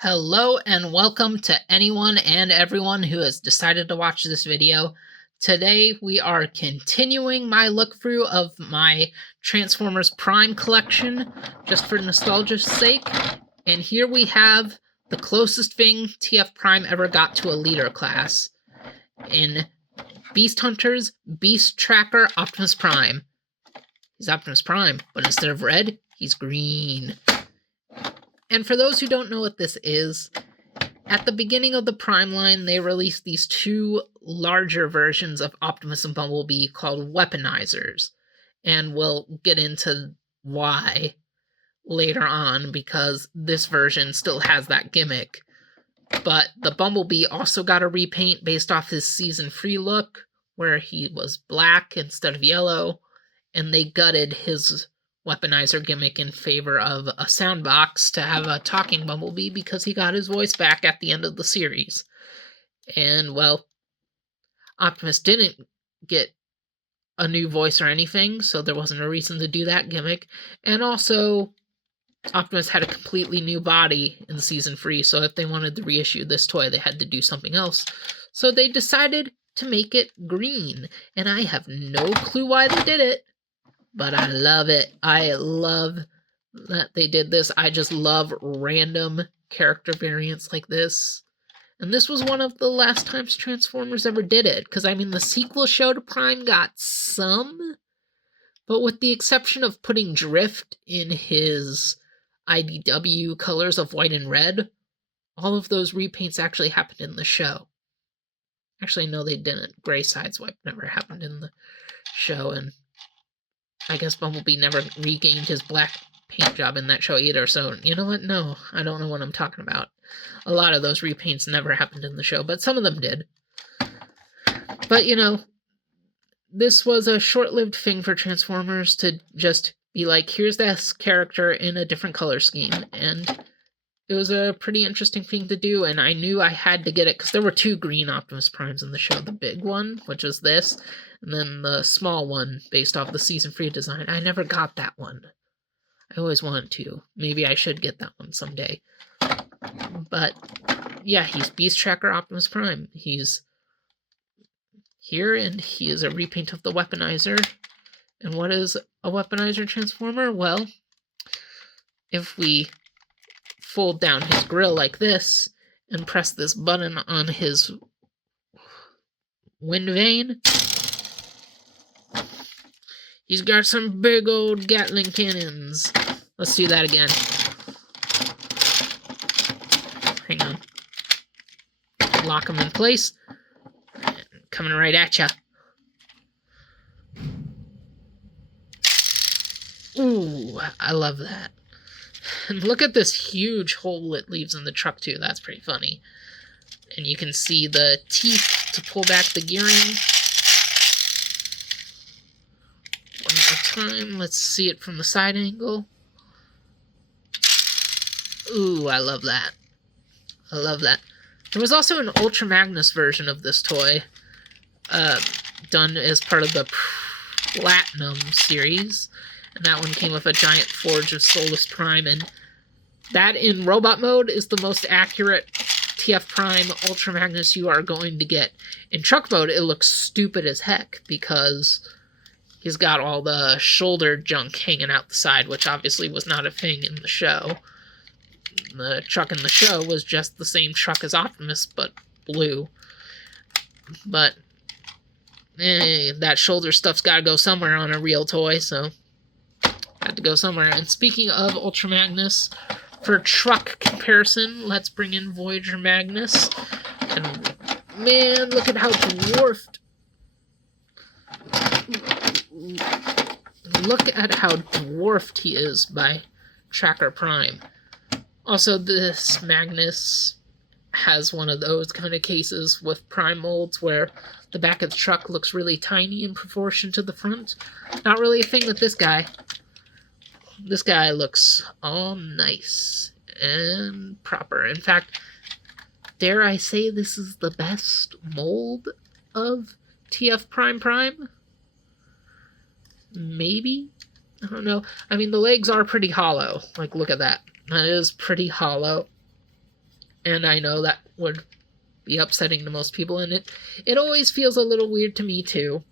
Hello and welcome to anyone and everyone who has decided to watch this video. Today we are continuing my look through of my Transformers Prime collection, just for nostalgia's sake. And here we have the closest thing TF Prime ever got to a leader class. In Beast Hunters, Beast Tracker, Optimus Prime. He's Optimus Prime, but instead of red, he's green. And for those who don't know what this is, at the beginning of the Prime line, they released these two larger versions of Optimus and Bumblebee called Weaponizers. And we'll get into why later on, because this version still has that gimmick. But the Bumblebee also got a repaint based off his Season 3 look, where he was black instead of yellow, and they gutted his Weaponizer gimmick in favor of a sound box to have a talking Bumblebee because he got his voice back at the end of the series. And, well, Optimus didn't get a new voice or anything, so there wasn't a reason to do that gimmick. And also, Optimus had a completely new body in Season 3, so if they wanted to reissue this toy, they had to do something else. So they decided to make it green, and I have no clue why they did it. But I love it. I love that they did this. I just love random character variants like this. And this was one of the last times Transformers ever did it. Because, I mean, the sequel show to Prime got some. But with the exception of putting Drift in his IDW colors of white and red, all of those repaints actually happened in the show. Actually, no, they didn't. Gray Sideswipe never happened in the show, and I guess Bumblebee never regained his black paint job in that show either, so you know what? No, I don't know what I'm talking about. A lot of those repaints never happened in the show, but some of them did. But, you know, this was a short-lived thing for Transformers to just be like, here's this character in a different color scheme, and it was a pretty interesting thing to do, and I knew I had to get it, because there were two green Optimus Primes in the show. The big one, which was this, and then the small one, based off the Season 3 design. I never got that one. I always wanted to. Maybe I should get that one someday. But, yeah, he's Beast Tracker Optimus Prime. He's here, and he is a repaint of the Weaponizer. And what is a Weaponizer Transformer? Well, if we fold down his grill like this and press this button on his wind vane, he's got some big old Gatling cannons. Let's do that again. Hang on. Lock him in place. Coming right at ya. Ooh, I love that. And look at this huge hole it leaves in the truck, too. That's pretty funny. And you can see the teeth to pull back the gearing. One more time. Let's see it from the side angle. Ooh, I love that. I love that. There was also an Ultra Magnus version of this toy, done as part of the Platinum series. And that one came with a giant forge of Solus Prime, and that in robot mode is the most accurate TF Prime Ultra Magnus you are going to get. In truck mode, it looks stupid as heck, because he's got all the shoulder junk hanging out the side, which obviously was not a thing in the show. The truck in the show was just the same truck as Optimus, but blue. But, that shoulder stuff's gotta go somewhere on a real toy, so had to go somewhere. And speaking of Ultra Magnus, for truck comparison, let's bring in Voyager Magnus. And man, look at how dwarfed. Look at how dwarfed he is by Tracker Prime. Also, this Magnus has one of those kind of cases with Prime molds where the back of the truck looks really tiny in proportion to the front. Not really a thing with this guy. This guy looks all nice and proper. In fact, dare I say this is the best mold of TF Prime? Maybe? I don't know. I mean, the legs are pretty hollow. Like, look at that. That is pretty hollow. and I know that would be upsetting to most people, and it always feels a little weird to me too.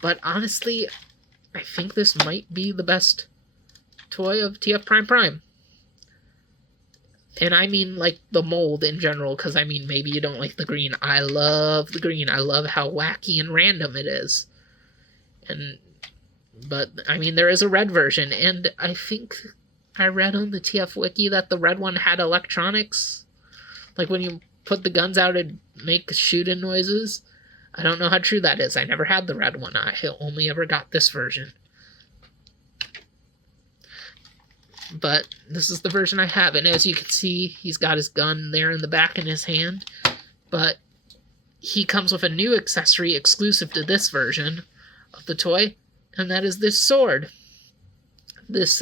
But honestly, I think this might be the best toy of TF Prime Prime. And I mean, like, the mold in general, because, I mean, maybe you don't like the green. I love the green. I love how wacky and random it is. But, I mean, there is a red version, and I think I read on the TF Wiki that the red one had electronics. Like, when you put the guns out, it'd make shooting noises. I don't know how true that is. I never had the red one. I only ever got this version. But this is the version I have, and as you can see, he's got his gun there in the back in his hand. But he comes with a new accessory exclusive to this version of the toy, and that is this sword. This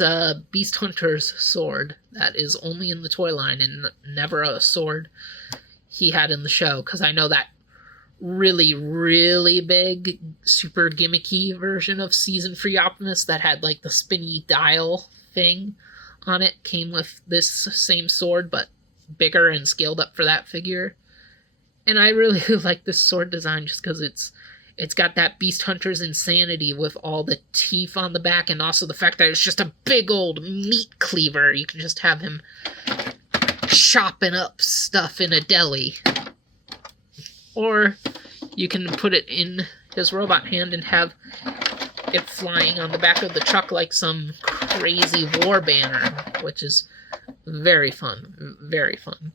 Beast Hunter's sword that is only in the toy line and never a sword he had in the show, because I know that really, really big, super gimmicky version of Season Free Optimus that had like the spinny dial thing on it came with this same sword, but bigger and scaled up for that figure. And I really like this sword design just because it's got that Beast Hunter's insanity with all the teeth on the back, and also the fact that it's just a big old meat cleaver. You can just have him chopping up stuff in a deli. Or you can put it in his robot hand and have it flying on the back of the truck like some crazy war banner, which is very fun. Very fun.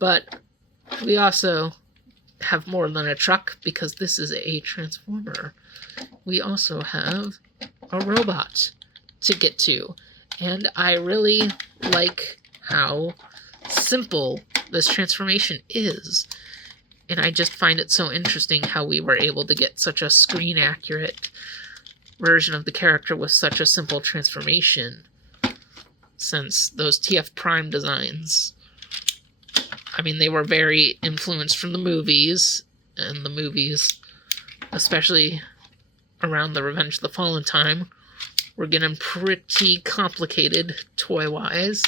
But we also have more than a truck, because this is a Transformer. We also have a robot to get to. And I really like how simple this transformation is. And I just find it so interesting how we were able to get such a screen-accurate version of the character with such a simple transformation, since those TF Prime designs, I mean, they were very influenced from the movies, and the movies, especially around the Revenge of the Fallen time, were getting pretty complicated toy-wise.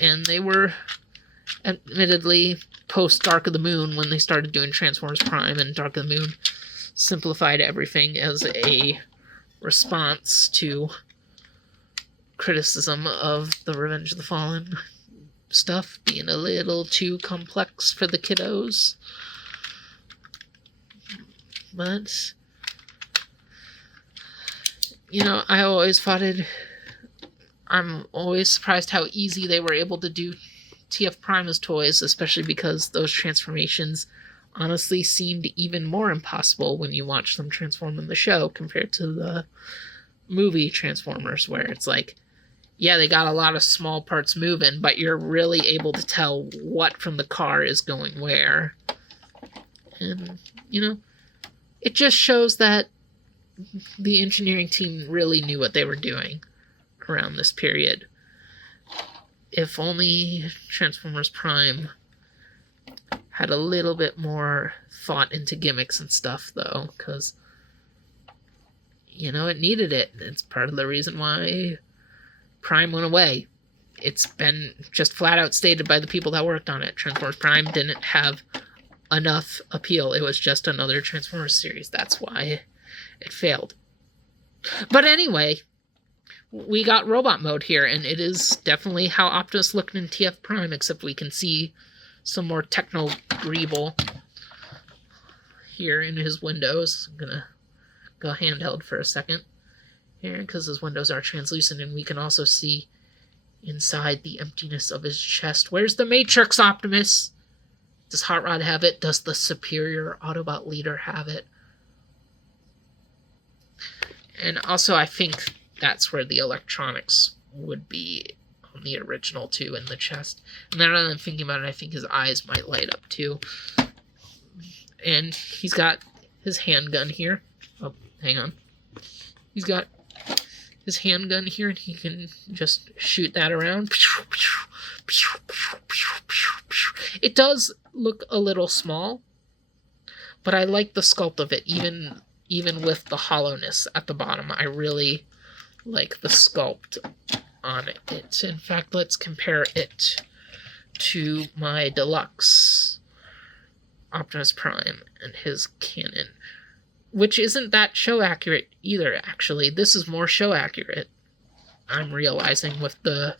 And they were admittedly post Dark of the Moon when they started doing Transformers Prime, and Dark of the Moon simplified everything as a response to criticism of the Revenge of the Fallen stuff being a little too complex for the kiddos. But, you know, I'm always surprised how easy they were able to do TF Prime's toys, especially because those transformations honestly seemed even more impossible when you watch them transform in the show compared to the movie Transformers, where it's like, yeah, they got a lot of small parts moving, but you're really able to tell what from the car is going where. And, you know, it just shows that the engineering team really knew what they were doing around this period. If only Transformers Prime had a little bit more thought into gimmicks and stuff, though, because, you know, it needed it. It's part of the reason why Prime went away. It's been just flat out stated by the people that worked on it. Transformers Prime didn't have enough appeal. It was just another Transformers series. That's why it failed. But anyway, we got robot mode here, and it is definitely how Optimus looked in TF Prime, except we can see some more techno-greeble here in his windows. I'm gonna go handheld for a second here, because his windows are translucent, and we can also see inside the emptiness of his chest. Where's the Matrix, Optimus? Does Hot Rod have it? Does the superior Autobot leader have it? And also, I think that's where the electronics would be on the original, too, in the chest. And now that I'm thinking about it, I think his eyes might light up, too. And he's got his handgun here. Oh, hang on. He's got his handgun here, and he can just shoot that around. It does look a little small, but I like the sculpt of it, even with the hollowness at the bottom. I really like the sculpt on it. In fact, let's compare it to my deluxe Optimus Prime and his cannon, which isn't that show accurate either, actually. This is more show accurate, I'm realizing, with the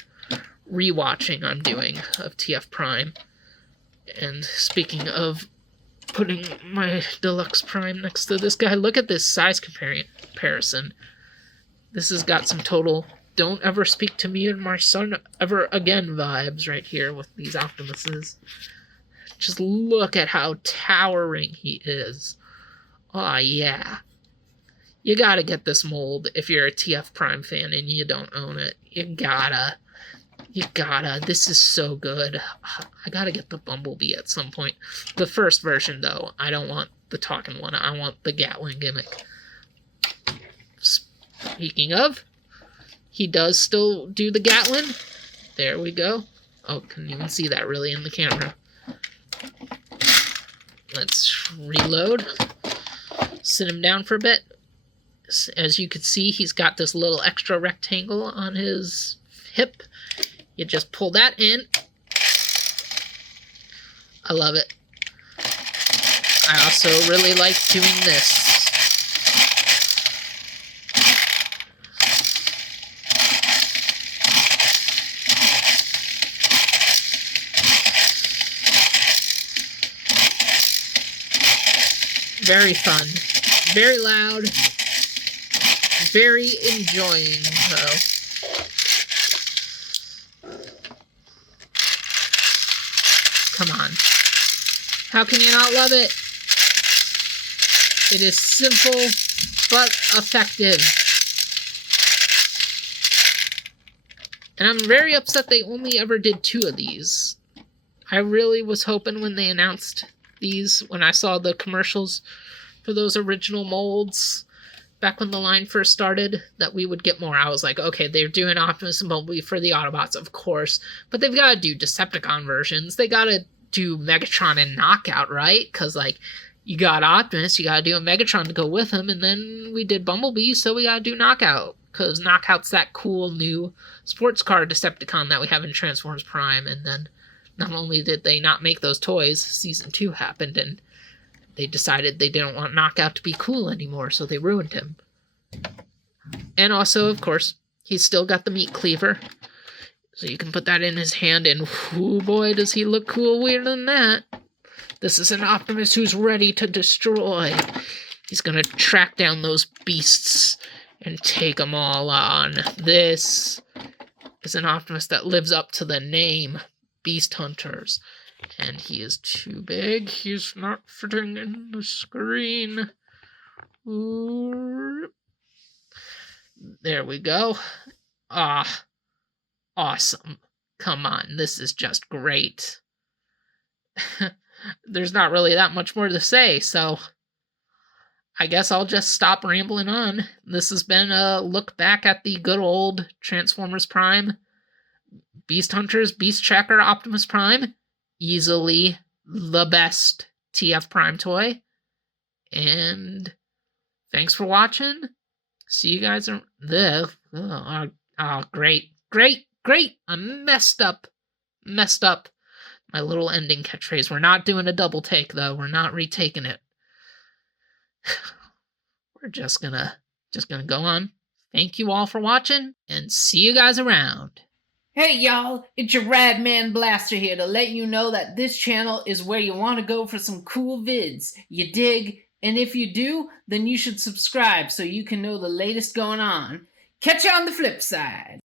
rewatching I'm doing of TF Prime. And speaking of putting my deluxe Prime next to this guy, look at this size comparison. This has got some total "don't ever speak to me and my son ever again" vibes right here with these Optimuses. Just look at how towering he is. Oh yeah. You gotta get this mold if you're a TF Prime fan and you don't own it. You gotta. This is so good. I gotta get the Bumblebee at some point. The first version, though. I don't want the talking one. I want the Gatling gimmick. Speaking of, he does still do the Gatling. There we go. Oh, couldn't even see that really in the camera. Let's reload. Sit him down for a bit. As you can see, he's got this little extra rectangle on his hip. You just pull that in. I love it. I also really like doing this. Very fun. Very loud. Very enjoying, though. Come on. How can you not love it? It is simple, but effective. And I'm very upset they only ever did 2 of these. I really was hoping when they announced these, when I saw the commercials for those original molds, back when the line first started, that we would get more. I was like, okay, they're doing Optimus and Bumblebee for the Autobots, of course, but they've got to do Decepticon versions. They got to do Megatron and Knockout, right? Because, like, you got Optimus, you got to do a Megatron to go with him, and then we did Bumblebee, so we got to do Knockout, because Knockout's that cool new sports car Decepticon that we have in Transformers Prime. And then not only did they not make those toys, Season 2 happened, and they decided they didn't want Knockout to be cool anymore, so they ruined him. And also, of course, he's still got the meat cleaver, so you can put that in his hand, and oh boy, does he look cool weirder than that. This is an Optimus who's ready to destroy. He's gonna track down those beasts and take them all on. This is an Optimus that lives up to the name, Beast Hunters. And he is too big. He's not fitting in the screen. Ooh. There we go. Ah, awesome. Come on, this is just great. There's not really that much more to say, so I guess I'll just stop rambling on. This has been a look back at the good old Transformers Prime, Beast Hunters, Beast Tracker, Optimus Prime. Easily the best TF Prime toy. And thanks for watching. See you guys around. Great. I messed up. My little ending catchphrase. We're not doing a double take, though. We're not retaking it. We're just gonna go on. Thank you all for watching, and see you guys around. Hey y'all, it's your Rad Man Blaster here to let you know that this channel is where you want to go for some cool vids. You dig? And if you do, then you should subscribe so you can know the latest going on. Catch you on the flip side.